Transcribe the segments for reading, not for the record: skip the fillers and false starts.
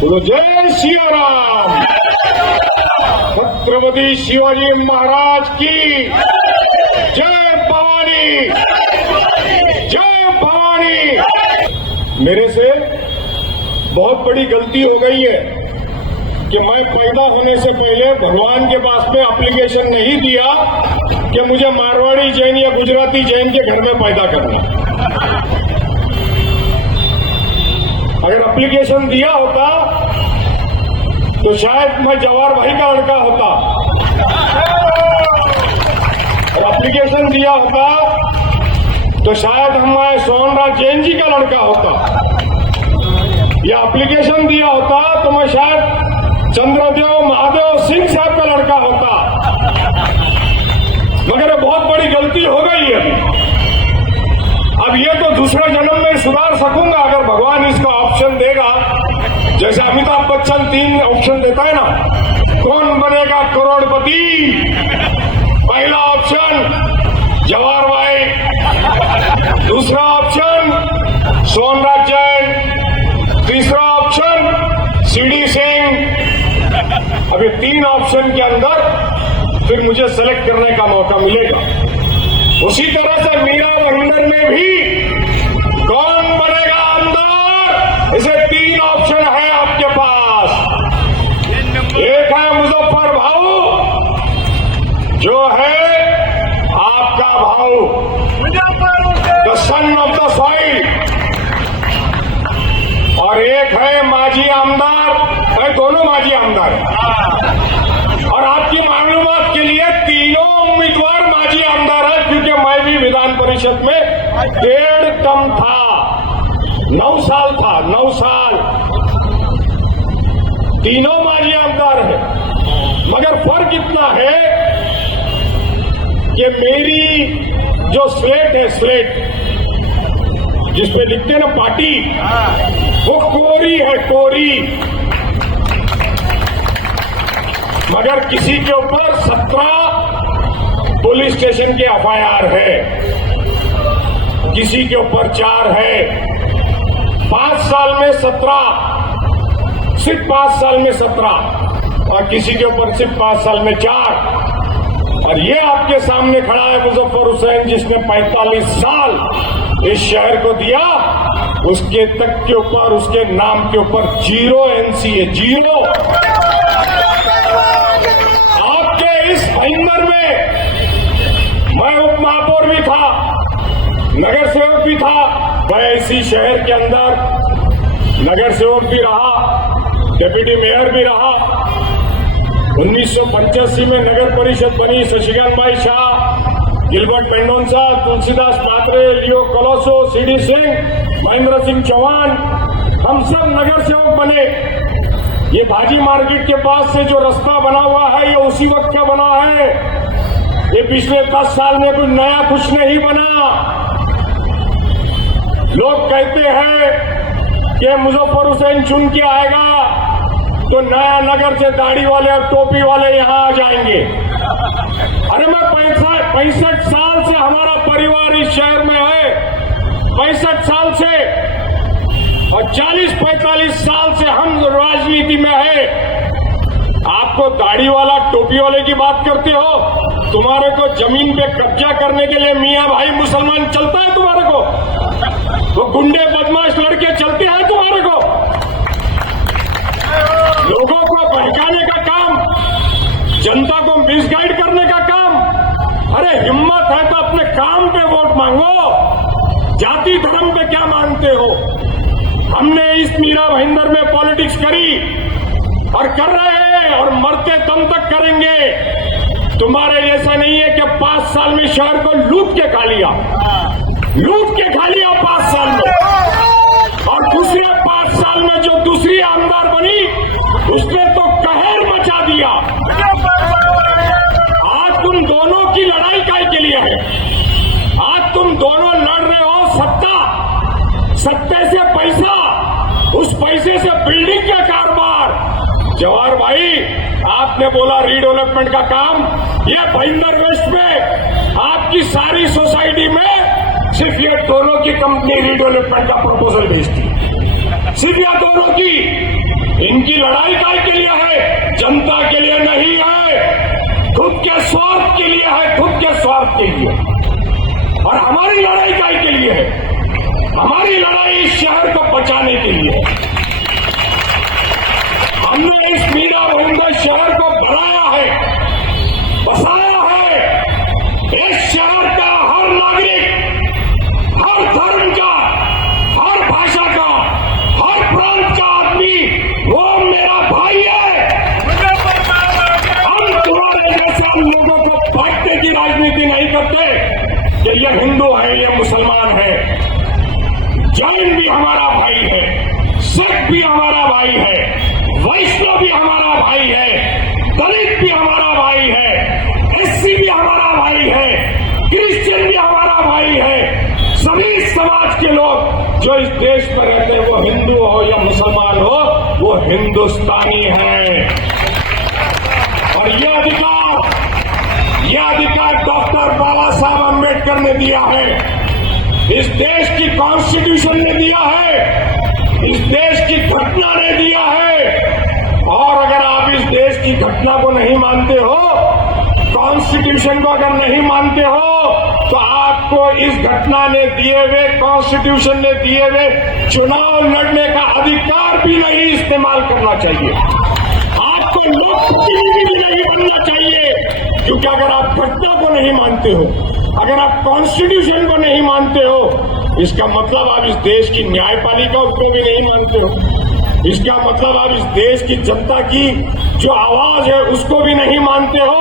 बोलो जय सियाराम। छत्रपति शिवाजी महाराज की जय भवानी, जय भवानी। मेरे से बहुत बड़ी गलती हो गई है कि मैं पैदा होने से पहले भगवान के पास में एप्लीकेशन नहीं दिया कि मुझे मारवाड़ी जैन या गुजराती जैन के घर में पैदा करना। अगर एप्लीकेशन दिया होता तो शायद मैं जवाहर भाई का लड़का होता, और एप्लीकेशन दिया होता तो शायद मैं सोहनराज जैन जी का लड़का होता, या एप्लीकेशन दिया होता तो मैं शायद चंद्रदेव महादेव सिंह साहब का लड़का होता। मगर बहुत बड़ी गलती हो गई है। अब ये तो दूसरे जन्म में सुधार सकूंगा अगर भगवान इसका ऑप्शन देगा। जैसे अमिताभ बच्चन 3 ऑप्शन देता है ना, कौन बनेगा करोड़पति। पहला ऑप्शन जवाहर भाई, दूसरा ऑप्शन सोहनराज जैन, तीसरा ऑप्शन सीडी सिंह। अभी 3 ऑप्शन के अंदर फिर मुझे सेलेक्ट करने का मौका मिलेगा। उसी तरह से मीरा भाईंदर में भी कौन बनेगा आमदार, इसे 3 ऑप्शन है आपके पास। एक है मुजफ्फर भाऊ, जो है आपका भाऊ, the son of the soil, और एक है माजी आमदार। मैं दोनों माजी आमदार हैं। और आपकी मालूमात के लिए तीनों उम्मीदवार माजी आमदार है, क्योंकि मैं भी विधान परिषद में 1.5 टर्म था, 9 साल था, 9 साल। तीनों माजी आमदार है। मगर फर्क इतना है कि मेरी जो स्लेट है, स्लेट जिसपे लिखते हैं ना पार्टी, वो कोरी है, कोरी। मगर किसी के ऊपर 17 पुलिस स्टेशन के एफआईआर है, किसी के ऊपर 4 है। 5 साल में 17, सिर्फ 5 साल में 17, और किसी के ऊपर सिर्फ 5 साल में 4। और ये आपके सामने खड़ा है मुजफ्फर हुसैन, जिसने 45 साल इस शहर को दिया। उसके तक के ऊपर, उसके नाम के ऊपर 0 एनसीए, 0। आपके इस भाईंदर में मैं उप महापौर भी था, नगर सेवक भी था, मैं इसी शहर के अंदर नगर सेवक भी रहा, डिप्टी मेयर भी रहा। 1985 में नगर परिषद बनी। शशिकांत भाई शाह, गिलबर्ट पेंडोंसा, तुलसीदास पात्रे, लियो कलोसो, सीडी सिंह, महेंद्र सिंह चौहान, हम सब नगर सेवक बने। ये भाजी मार्केट के पास से जो रास्ता बना हुआ है, ये उसी वक्त का बना है। ये पिछले 10 साल में कुछ नया कुछ नहीं बना। लोग कहते हैं कि मुजफ्फर हुसैन चुन के आएगा तो नया नगर से दाढ़ी वाले और टोपी वाले यहां आ जाएंगे। अरे मैं 65 साल से हमारा परिवार इस शहर में है, 65 साल से, और 40-45 साल से हम राजनीति में है। आपको दाढ़ी वाला टोपी वाले की बात करते हो, तुम्हारे को जमीन पे कब्जा करने के लिए मियां भाई मुसलमान चलता है तुम्हारे को? वो गुंडे बदमाश लड़के चलते हैं तुम्हारे को? लोगों को भड़काने का काम, जनता को मिसगाइड करने का काम। अरे हिम्मत है तो अपने काम पे वोट मांगो, जाति धर्म पे क्या मांगते हो? हमने इस मीरा भाईंदर में पॉलिटिक्स करी और कर रहे हैं, और मरते दम तक करेंगे। तुम्हारे जैसा नहीं है कि 5 साल में शहर को लूट के खा लिया, लूट के खा लिया 5 साल में। और दूसरे 5 साल में जो दूसरी आमदार बनी, उसने तो कहर मचा दिया। आज तुम दोनों की लड़ाई काय के लिए है? आज तुम दोनों लड़ रहे हो सत्ता, सत्ते से पैसा, उस पैसे से बिल्डिंग का कारोबार। जवाहर भाई, आपने बोला रीडेवलपमेंट का काम, ये भाईंदर वेस्ट में आपकी सारी सोसाइटी में सिर्फ ये दोनों की कंपनी रीडेवलपमेंट का प्रपोजल भेजती, सिर्फ ये दोनों की। इनकी लड़ाई काय के लिए है? जनता के लिए नहीं है, खुद के स्वार्थ के लिए है, खुद के स्वार्थ के लिए। और हमारी लड़ाई काय के लिए है? हमारी लड़ाई इस शहर को बचाने के लिए है। हमने इस मीरा भाईंदर शहर को बनाया है, बसाया है। इस शहर का हर नागरिक, हर धर्म का, हर भाषा का, हर प्रांत का आदमी वो मेरा भाई है। हम तुम्हारे जैसे लोगों को बांटने की राजनीति नहीं करते कि ये हिंदू है, ये मुसलमान है। जैन भी हमारा भाई है, सिख भी हमारा भाई है, वैष्णव भी हमारा भाई है, दलित भी हमारा भाई है, एससी भी हमारा भाई है, क्रिश्चियन भी हमारा भाई है। सभी समाज के लोग जो इस देश में रहते हैं, वो हिंदू हो या मुसलमान हो, वो हिंदुस्तानी है। और ये अधिकार डॉक्टर बाबा साहब अम्बेडकर ने दिया है, इस देश की कॉन्स्टिट्यूशन ने दिया है, इस देश की घटना ने दिया है। और अगर आप इस देश की घटना को नहीं मानते हो, कॉन्स्टिट्यूशन को अगर नहीं मानते हो, तो आपको इस घटना ने दिए हुए, कॉन्स्टिट्यूशन ने दिए हुए चुनाव लड़ने का अधिकार भी नहीं इस्तेमाल करना चाहिए। आपको लोकप्रतिनिधि भी नहीं बनना चाहिए, क्योंकि अगर आप घटना को नहीं मानते हो, अगर आप कॉन्स्टिट्यूशन को नहीं मानते हो, इसका मतलब आप इस देश की न्यायपालिका को भी नहीं मानते हो। इसका मतलब आप इस देश की जनता की जो आवाज है उसको भी नहीं मानते हो।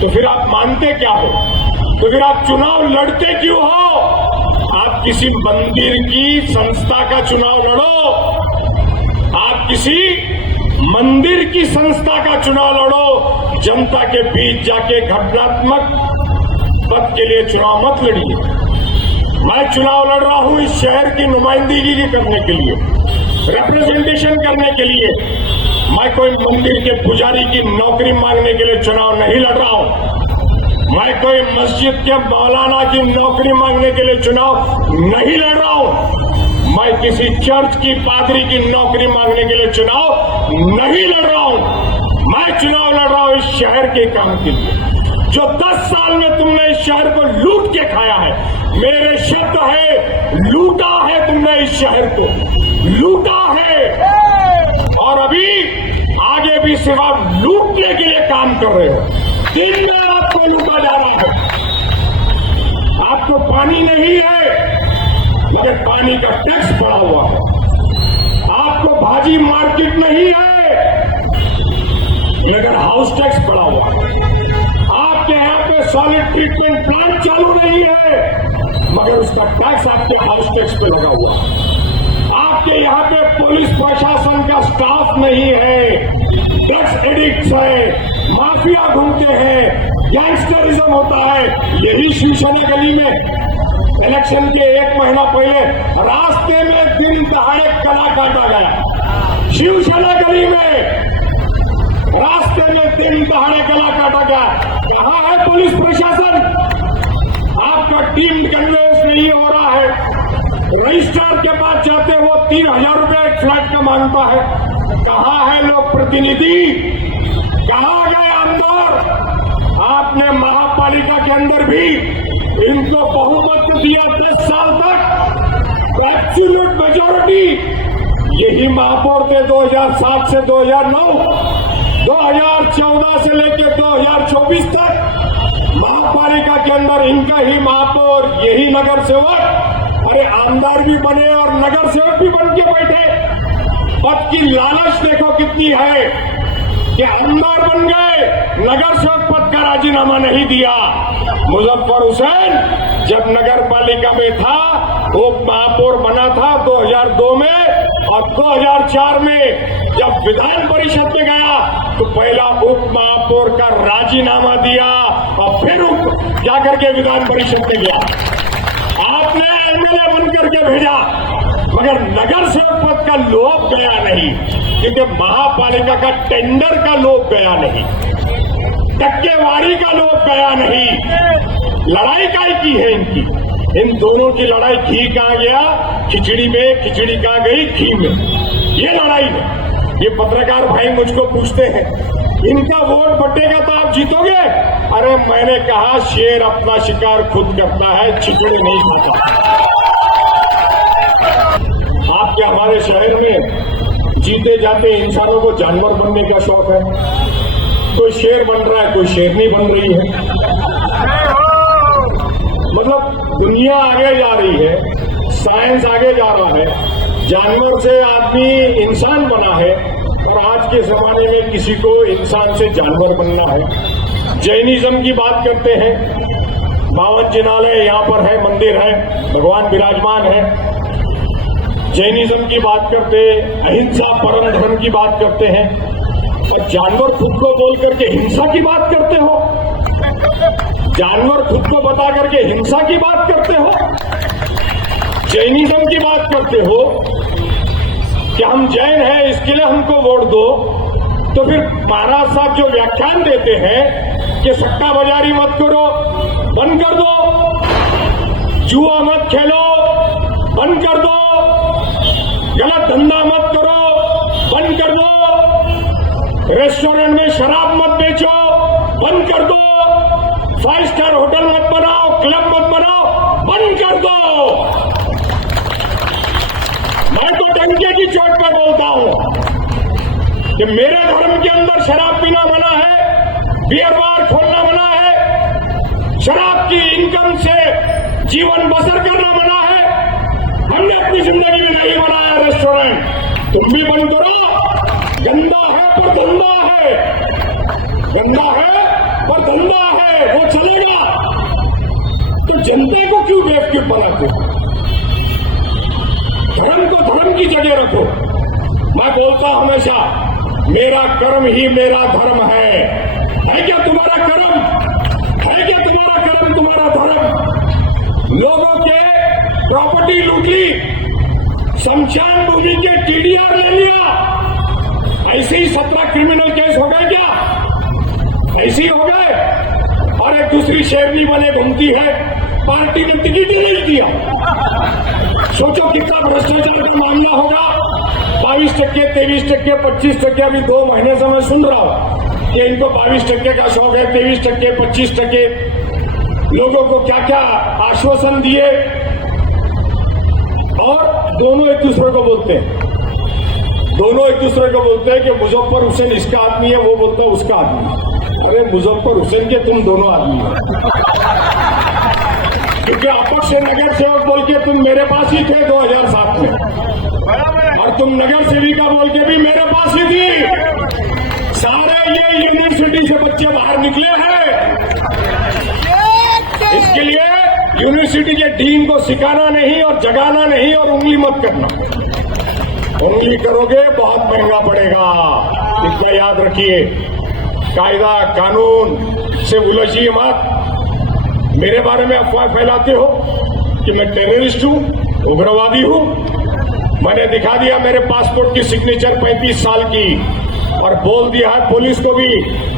तो फिर आप मानते क्या हो? तो फिर आप चुनाव लड़ते क्यों हो? आप किसी मंदिर की संस्था का चुनाव लड़ो, आप किसी मंदिर की संस्था का चुनाव लड़ो, जनता के बीच जाके घटनात्मक पद के लिए चुनाव मत लड़िए। मैं चुनाव लड़ रहा हूं इस शहर की नुमाइंदगी करने के लिए, रिप्रेजेंटेशन करने के लिए। मैं कोई मंदिर के पुजारी की नौकरी मांगने के लिए चुनाव नहीं लड़ रहा हूं। मैं कोई मस्जिद के मौलाना की नौकरी मांगने के लिए चुनाव नहीं लड़ रहा हूं। मैं किसी चर्च की पादरी की नौकरी मांगने के लिए चुनाव नहीं लड़ रहा हूं। मैं चुनाव लड़ रहा हूं इस शहर के काम के लिए। जो 10 साल में तुमने इस शहर को लूट के खाया है, मेरे शब्द है, लूटा है तुमने इस शहर को, लूटा है। और अभी आगे भी सिर्फ आप लूटने के लिए काम कर रहे हो। दिन में आपको लूटा जा रहा है। आपको पानी नहीं है, मगर पानी का टैक्स बढ़ा हुआ है। आपको भाजी मार्केट नहीं है, मगर हाउस टैक्स बढ़ा हुआ है। आपके यहाँ पे सॉलिड ट्रीटमेंट प्लांट चालू नहीं है, मगर उसका टैक्स आपके हाउस टैक्स पे लगा हुआ है। आपके यहाँ पे पुलिस प्रशासन का स्टाफ नहीं है, ड्रग्स एडिक्ट्स है, माफिया घूमते हैं, गैंगस्टरिज्म होता है। यही शिवसेना गली में इलेक्शन के 1 महीना पहले रास्ते में दिन दहाड़े गला काटा गया। शिवसेना गली में रास्ते में दिन दहाड़े गला काटा गया। कहाँ है पुलिस प्रशासन? आपका टीम कन्वेंस नहीं हो रहा है। रजिस्ट्रार के पास जाते वो 3000 रुपए एक फ्लैट का मांगता है। कहाँ है लोक प्रतिनिधि? कहाँ गए आमदार? आपने महापालिका के अंदर भी इनको बहुमत दिया 10 साल तक, एब्सोल्यूट मेजॉरिटी। यही महापौर थे 2007 से 2009, 2014 से लेकर 2024 तक महापालिका के अंदर इनका ही महापौर, यही नगर सेवक। अरे आमदार भी बने और नगर सेवक भी बन के बैठे। पद की लालच देखो कितनी है कि आमदार बन गए, नगर सेवक पद का राजीनामा नहीं दिया। मुजफ्फर हुसैन जब नगर पालिका में था, उप महापौर बना था 2002 में, और 2004 में जब विधान परिषद में गया तो पहला उप महापौर का राजीनामा दिया और फिर जा करके विधान परिषद में गया। आपने एमएलए बन करके भेजा, मगर नगर सेवक पद का लोभ गया नहीं, क्योंकि महापालिका का टेंडर का लोभ गया नहीं, टक्केवारी का लोभ गया नहीं। लड़ाई काय की है इनकी? इन दोनों की लड़ाई घी कहाँ गया खिचड़ी में, खिचड़ी कहाँ गई घी में। ये लड़ाई है। ये पत्रकार भाई मुझको पूछते हैं इनका वोट बटेगा तो आप जीतोगे। अरे मैंने कहा शेर अपना शिकार खुद करता है, चिकड़े नहीं खाता। आपके हमारे शहर में जीते जाते इंसानों को जानवर बनने का शौक है। कोई शेर बन रहा है, कोई शेरनी बन रही है। मतलब दुनिया आगे जा रही है, साइंस आगे जा रहा है, जानवर से आदमी इंसान बना है और आज के जमाने में किसी को इंसान से जानवर बनना है। जैनिज्म की बात करते हैं, 52 जिनालय यहाँ पर है, मंदिर है, भगवान विराजमान है। जैनिज्म की बात करते, अहिंसा परम धर्म की बात करते हैं, और जानवर खुद को बोल करके हिंसा की बात करते हो। जानवर खुद को बता करके हिंसा की बात करते हो। जैनिज्म की बात करते हो कि हम जैन हैं इसके लिए हमको वोट दो, तो फिर महाराज साहब जो व्याख्यान देते हैं कि सट्टा बाजारी मत करो, बंद कर दो, जुआ मत खेलो, बंद कर दो, गलत धंधा मत करो, बंद कर दो, रेस्टोरेंट में शराब मत बेचो, बंद कर दो, 5 स्टार होटल मत बनाओ, क्लब मत बनाओ, बंद कर दो। मैं तो डंके की चोट पर बोलता हूं कि मेरे धर्म के अंदर शराब पीना मना है, बियर बार खोलना मना है, शराब की इनकम से जीवन बसर करना मना है। हमने अपनी जिंदगी में नहीं बनाया रेस्टोरेंट, तुम भी बंद करो। गंदा है पर धंधा है, गंदा है पर धंधा है, वो चलेगा। तो जनता को क्यों बेवकूफ बनाते हो? धर्म को धर्म की जगह रखो। मैं बोलता हूं हमेशा, मेरा कर्म ही मेरा धर्म है। क्या तुम्हारा कर्म? है क्या तुम्हारा कर्म तुम्हारा धर्म? लोगों के प्रॉपर्टी लूट ली, शमशान भूमि के टीडीआर ले लिया, ऐसे ही 17 क्रिमिनल केस हो गए क्या? ऐसे ही हो गए। और एक दूसरी शेरनी बने घूमती है, पार्टी ने टिकट ही नहीं दिया। सोचो कितना भ्रष्टाचार का मामला होगा। 22%, 23%, 25%। अभी 2 महीने से मैं सुन रहा हूं कि इनको 22% का शौक है, 23%, 25%। लोगों को क्या क्या आश्वासन दिए, और दोनों एक दूसरे को बोलते हैं, दोनों एक दूसरे को बोलते हैं कि मुजफ्फर हुसैन इसका आदमी है, वो बोलता है उसका आदमी। अरे मुजफ्फर हुसैन के तुम दोनों आदमी हो, क्योंकि अपक्ष नगर सेवक बोल के तुम मेरे पास ही थे 2007 में, और तुम नगर सेविका बोल के भी मेरे पास ही थी। सारे ये यूनिवर्सिटी से बच्चे बाहर निकले हैं। इसके लिए यूनिवर्सिटी के डीन को सिखाना नहीं और जगाना नहीं और उंगली मत करना। उंगली करोगे बहुत महंगा पड़ेगा, इतना याद रखिए। कायदा कानून से उलझिए मत। मेरे बारे में अफवाह फैलाते हो कि मैं टेररिस्ट हूं, उग्रवादी हूं। मैंने दिखा दिया मेरे पासपोर्ट की सिग्नेचर 35 साल की, और बोल दिया है पुलिस को भी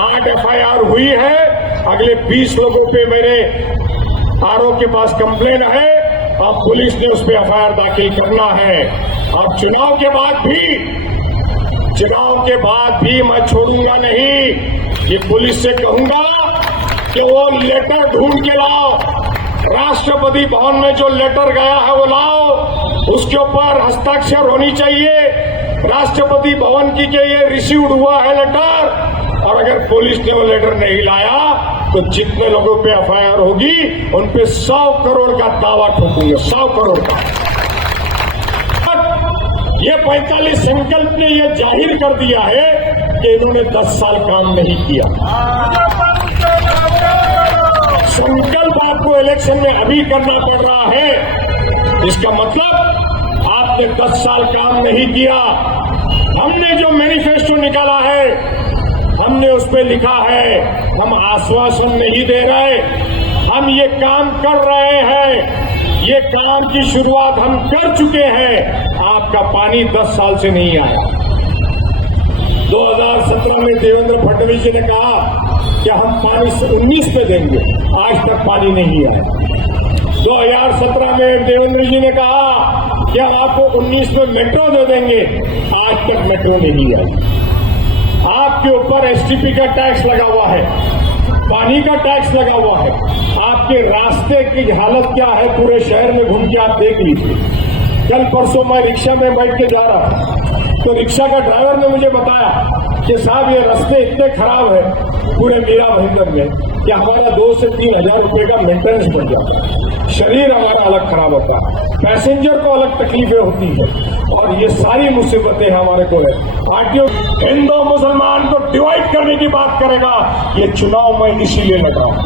8 FIR हुई है। अगले 20 लोगों पे मेरे आरओ के पास कंप्लेन है, अब पुलिस ने उस पर FIR दाखिल करना है। अब चुनाव के बाद भी मैं छोड़ूंगा नहीं। ये पुलिस से कहूंगा कि वो लेटर ढूंढ के लाओ, राष्ट्रपति भवन में जो लेटर गया है वो लाओ, उसके ऊपर हस्ताक्षर होनी चाहिए राष्ट्रपति भवन की कि ये रिसीव्ड हुआ है लेटर। और अगर पुलिस ने वो लेटर नहीं लाया तो जितने लोगों पे FIR होगी उन पे 100 करोड़ का दावा ठोकूंगा, 100 करोड़ का। ये 45 संकल्प ने ये जाहिर कर दिया है कि इन्होंने 10 साल काम नहीं किया। संकल्प आपको इलेक्शन में अभी करना पड़ रहा है, इसका मतलब आपने 10 साल काम नहीं किया। हमने जो मैनिफेस्टो निकाला है, हमने उस पर लिखा है, हम आश्वासन नहीं दे रहे, हम ये काम कर रहे हैं। ये काम की शुरुआत हम कर चुके हैं। आपका पानी 10 साल से नहीं आया। 2017 में देवेंद्र फडणवीस जी ने कहा कि हम पानी 19 पे देंगे, आज तक पानी नहीं आया। 2017 में देवेंद्र जी ने कहा कि हम आपको 19 में मेट्रो दे देंगे, आज आज तक मेट्रो नहीं आई। आपके ऊपर एसटीपी का टैक्स लगा हुआ है, पानी का टैक्स लगा हुआ है, आपके रास्ते की हालत क्या है पूरे शहर में घूम के आप देख लीजिए। कल परसों मैं रिक्शा में बैठ के जा रहा था तो रिक्शा का ड्राइवर ने मुझे बताया कि साहब ये रास्ते इतने खराब है पूरे मीरा भाईंदर में कि हमारा 2 से 3 हजार रुपए का मेंटेनेंस बन जाता है, शरीर हमारा अलग खराब होता है, पैसेंजर को अलग तकलीफें होती है और ये सारी मुसीबतें हमारे को है। आरटीओ हिंदू मुसलमान को डिवाइड करने की बात करेगा, ये चुनाव मैं इसीलिए लड़ रहा हूं।